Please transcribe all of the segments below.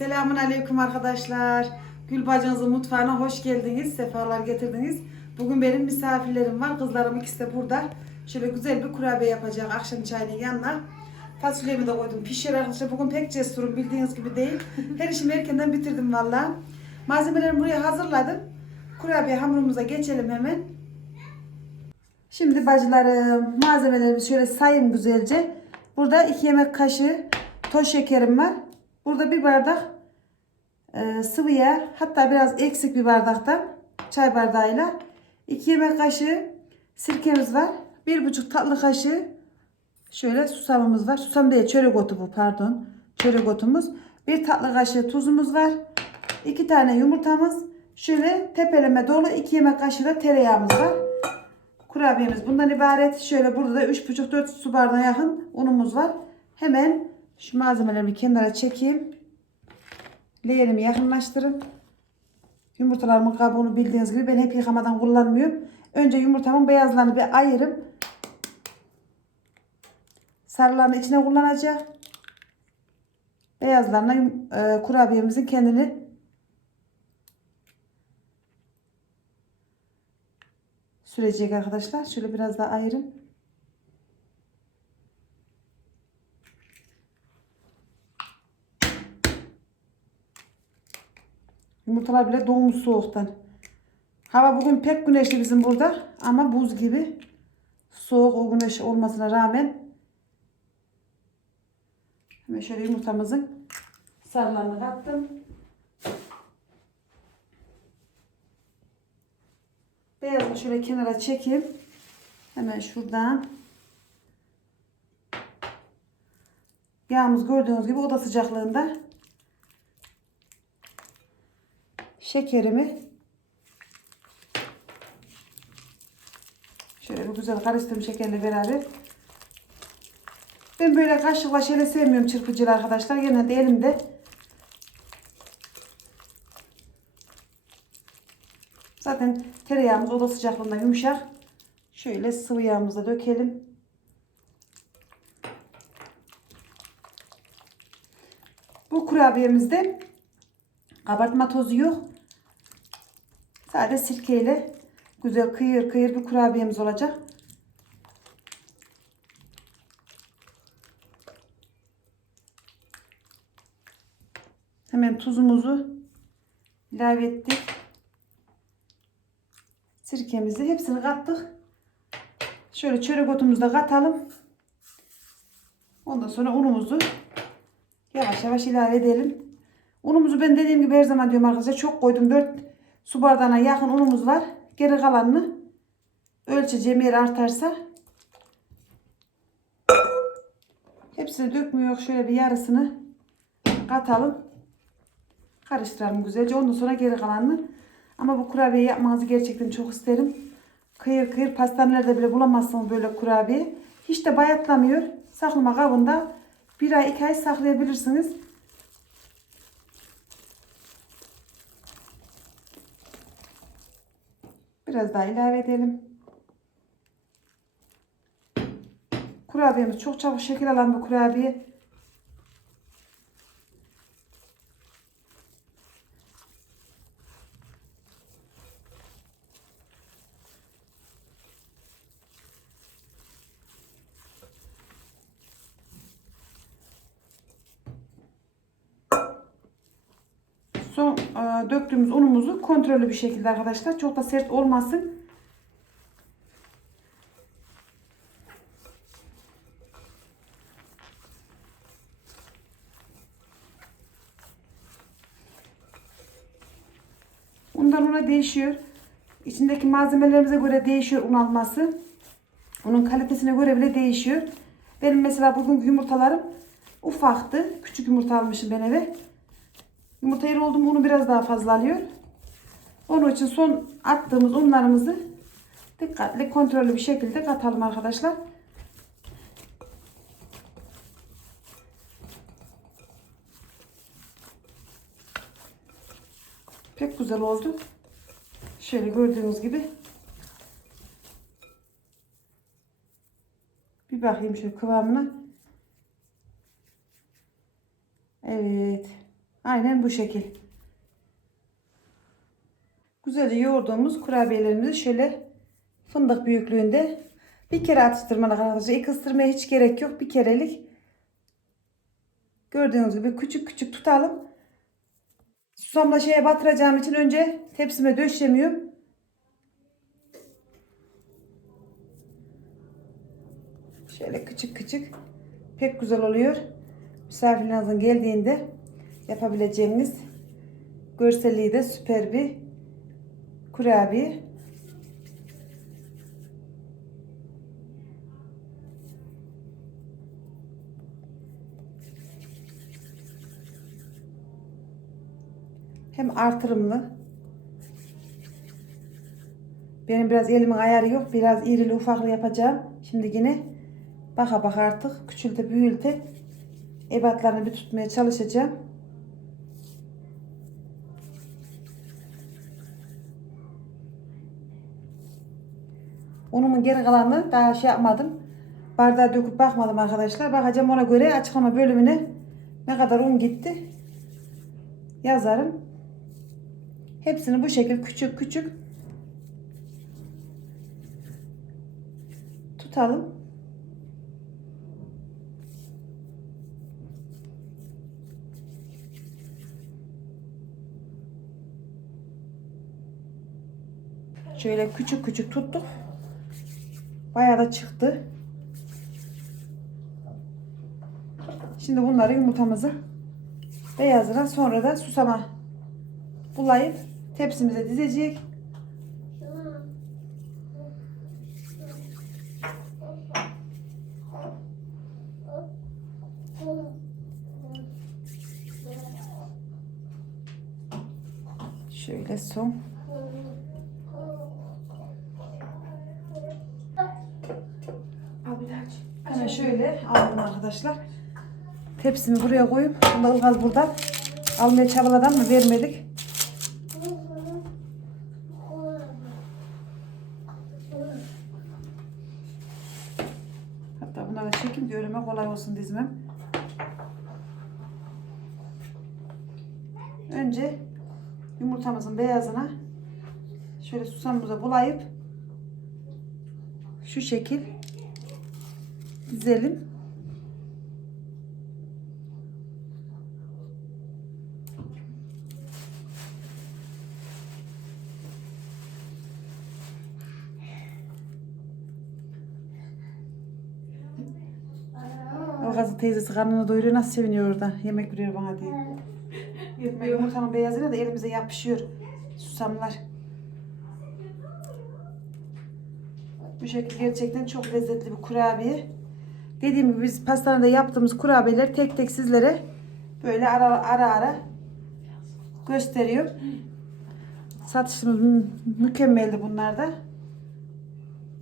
Selamun Aleyküm arkadaşlar. Gül bacınızın mutfağına hoş geldiniz. Sefalar getirdiniz. Bugün benim misafirlerim var. Kızlarım ikisi de burada. Şöyle güzel bir kurabiye yapacak akşam çayının yanına. Fasulyemi de koydum. Pişiyor arkadaşlar. Bugün pek cesurum bildiğiniz gibi değil. Her işimi erkenden bitirdim valla. Malzemelerimi buraya hazırladım. Kurabiye hamurumuza geçelim hemen. Şimdi bacılarım malzemelerimizi şöyle sayayım güzelce. Burada 2 yemek kaşığı toz şekerim var. Burada bir bardak e, sıvı yağ hatta biraz eksik bir bardaktan çay bardağıyla 2 yemek kaşığı sirkemiz var. 1,5 tatlı kaşığı şöyle susamımız var. Susam değil çörek otu bu pardon. Çörek otumuz. 1 tatlı kaşığı tuzumuz var. 2 tane yumurtamız. Şöyle tepeleme dolu 2 yemek kaşığı da tereyağımız var. Kurabiyemiz bundan ibaret. Şöyle burada da 3,5-4 su bardağına yakın unumuz var. Hemen şu malzemelerimi kenara çekeyim. Leğenimi yakınlaştırıp yumurtalarımın kabuğunu bildiğiniz gibi ben hep yıkamadan kullanmıyorum. Önce yumurtamın beyazlarını bir ayırıp sarılarını içine kullanacağım. Beyazlarına e, kurabiyemizin kendini sürecek arkadaşlar. Şöyle biraz daha ayırın. Yumurtalar bile doğmuş soğuktan. Hava bugün pek güneşli bizim burada ama buz gibi. Soğuk o güneş olmasına rağmen hemen şöyle yumurtamızın sarılarını kattım. Beyazını şöyle kenara çekeyim. Hemen şuradan. Yağımız gördüğünüz gibi oda sıcaklığında. Şekerimi şöyle bir güzel karıştırdım şekerle beraber. Ben böyle kaşıkla şöyle sevmiyorum çırpıcılı arkadaşlar. Genelde elimde Zaten tereyağımız oda sıcaklığında yumuşak. Şöyle sıvı yağımızı dökelim. Bu kurabiyemizde kabartma tozu yok. Sadece sirkeyle güzel kıyır kıyır bir kurabiyemiz olacak. Hemen tuzumuzu ilave ettik. Sirkemizi hepsini kattık. Şöyle çörek otumuzu da katalım. Ondan sonra unumuzu yavaş yavaş ilave edelim. Unumuzu ben dediğim gibi her zaman diyorum arkadaşlar çok koydum. 4 su bardağına yakın unumuz var. Geri kalanını ölçeceğim yer artarsa hepsini dökmüyor. Şöyle bir yarısını katalım. Karıştıralım güzelce. Ondan sonra geri kalanını ama bu kurabiye yapmanızı gerçekten çok isterim. Kıyır kıyır pastanelerde bile bulamazsınız böyle kurabiye. Hiç de bayatlamıyor. Saklama kabında bir ay iki ay saklayabilirsiniz. Biraz daha ilave edelim. Kurabiyemiz çok çabuk şekil alan bir kurabiye. Son e, döktüğümüz unumuzu kontrollü bir şekilde arkadaşlar. Çok da sert olmasın. Undan una değişiyor. İçindeki malzemelerimize göre değişiyor un alması. Unun kalitesine göre bile değişiyor. Benim mesela bugünkü yumurtalarım ufaktı. Küçük yumurta almışım ben eve. Yumurta yeri oldu mu unu biraz daha fazla alıyor. Onun için son attığımız unlarımızı dikkatli kontrollü bir şekilde katalım arkadaşlar. Pek güzel oldu. Şöyle gördüğünüz gibi. Bir bakayım şöyle kıvamına. Evet. Aynen bu şekil. Güzelce yoğurduğumuz kurabiyelerimizi şöyle fındık büyüklüğünde bir kere atıştırmalık arkadaşlar. İlk ısırmaya hiç gerek yok. Bir kerelik. Gördüğünüz gibi küçük küçük tutalım. Susamla şeye batıracağım için önce tepsime döşemiyorum. Şöyle küçük küçük. Pek güzel oluyor. Misafirlerinizin geldiğinde yapabileceğiniz görselliği de süper bir kurabiye. Hem artırımlı. Benim biraz elimin ayarı yok. Biraz irili ufaklı yapacağım. Şimdi yine baka baka artık küçülte büyülte ebatlarını bir tutmaya çalışacağım. Unumun geri kalanını daha şey yapmadım. Bardağa döküp bakmadım arkadaşlar. Bakacağım ona göre açıklama bölümüne ne kadar un gitti yazarım. Hepsini bu şekil küçük küçük tutalım. Şöyle küçük küçük tuttuk. Bayağı da çıktı. Şimdi bunları yumurtamızı beyazına sonra da susama bulayıp tepsimize dizecek. Şöyle son. Hemen şöyle aldım arkadaşlar. Tepsimi buraya koyup bunu ılgaz buradan almaya çabaladan mı vermedik. Hatta bunları da çekeyim ki önüme kolay olsun dizmem. Önce yumurtamızın beyazına şöyle susamımıza bulayıp şu şekil dizelim. O kızı teyzesi karnını doyuruyor nasıl seviniyor orada yemek veriyor bana diye. Yetmiyor. Yumurtanın beyazıyla da elimize yapışıyor susamlar. Bu şekilde gerçekten çok lezzetli bir kurabiye. Dediğim gibi biz pastanede yaptığımız kurabiyeler tek tek sizlere böyle ara ara, ara gösteriyor. Satışımız mü- mükemmeldi bunlarda.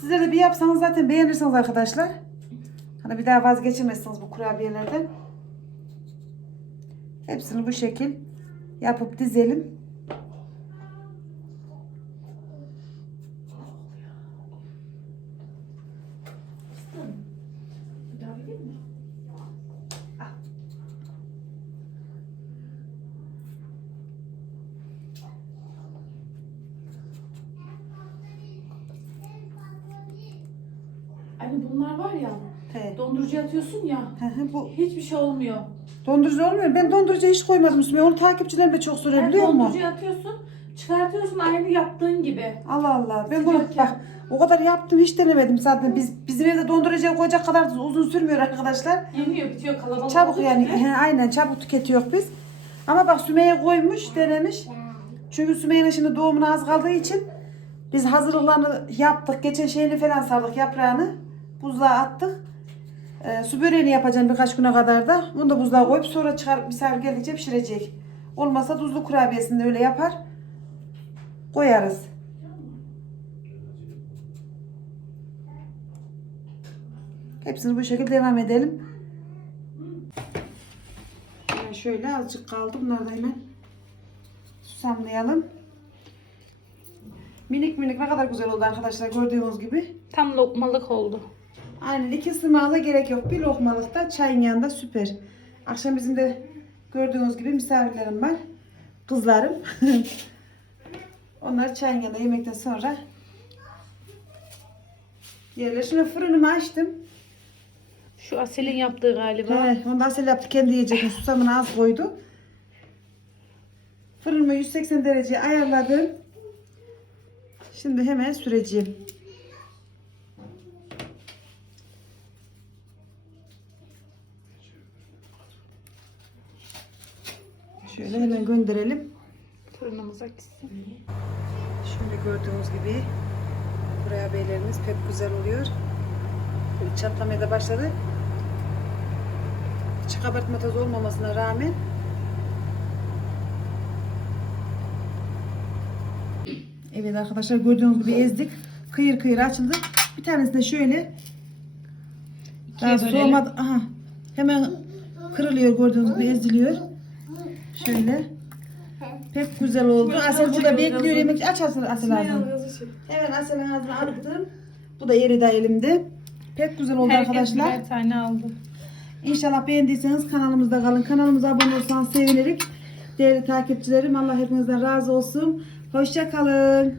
Sizler de bir yapsanız zaten beğenirsiniz arkadaşlar. Hani bir daha vazgeçemezsiniz bu kurabiyelerden. Hepsini bu şekil yapıp dizelim. Hani bunlar var ya, He. dondurucuya atıyorsun ya, Hı hı, bu hiçbir şey olmuyor. dondurucu olmuyor. Ben dondurucu hiç koymadım üstüne. Onu takipçilerim de çok soruyor Yani biliyor musun? dondurucuya atıyorsun, çıkartıyorsun aynı yaptığın gibi. Allah Allah. Ben bunu Sıcak ya. bak o kadar yaptım hiç denemedim zaten. Biz bizim evde dondurucuya koyacak kadar da uzun sürmüyor arkadaşlar. Yeniyor, bitiyor kalabalık Çabuk olduğu yani için. he, aynen çabuk tüketiyor biz. Ama bak Sümeyye koymuş, denemiş. Çünkü Sümeyye'nin şimdi doğumuna az kaldığı için biz hazırlıklarını yaptık. Geçen şeyini falan sardık yaprağını. Buzluğa attık. Ee, su böreğini yapacağım birkaç güne kadar da. Bunu da buzluğa koyup sonra çıkarıp misafir geldikçe pişirecek. Olmazsa tuzlu kurabiyesini de öyle yapar. Koyarız. Hepsini bu şekilde devam edelim. Hemen şöyle azıcık kaldı. Bunları da hemen susamlayalım. Minik minik ne kadar güzel oldu arkadaşlar gördüğünüz gibi. Tam lokmalık oldu. Aynen iki ısırmağa da gerek yok. Bir lokmalıkta çayın yanında süper. Akşam bizim de Gördüğünüz gibi misafirlerim var. Kızlarım. Onlar çayın yanında yemekten sonra yerler. Şimdi fırınımı açtım. Şu Asel'in yaptığı galiba. He, onu da Asel yaptı kendi yiyecek. Susamını az koydu. Fırınımı 180 dereceye ayarladım. Şimdi hemen süreceğim. Hemen gönderelim. Fırınımıza gitsin. Şöyle gördüğünüz gibi buraya beylerimiz pek güzel oluyor. Böyle çatlamaya da başladı. Hiç kabartma tozu olmamasına rağmen Evet arkadaşlar gördüğünüz gibi ezdik. Kıyır kıyır açıldı. Bir tanesi de şöyle daha soğumadı. Aha, hemen kırılıyor gördüğünüz gibi eziliyor. Şöyle. Pek güzel oldu. Asel burada bekliyor yemek. Aç Asel, Asel ağzını. Hemen Asel'in ağzına attım. Bu da yeri de elimde. Pek güzel oldu Herkes arkadaşlar. birer tane aldı. İnşallah beğendiyseniz kanalımızda kalın. Kanalımıza abone olursanız sevinirik. Değerli takipçilerim Allah hepinizden razı olsun. Hoşça kalın.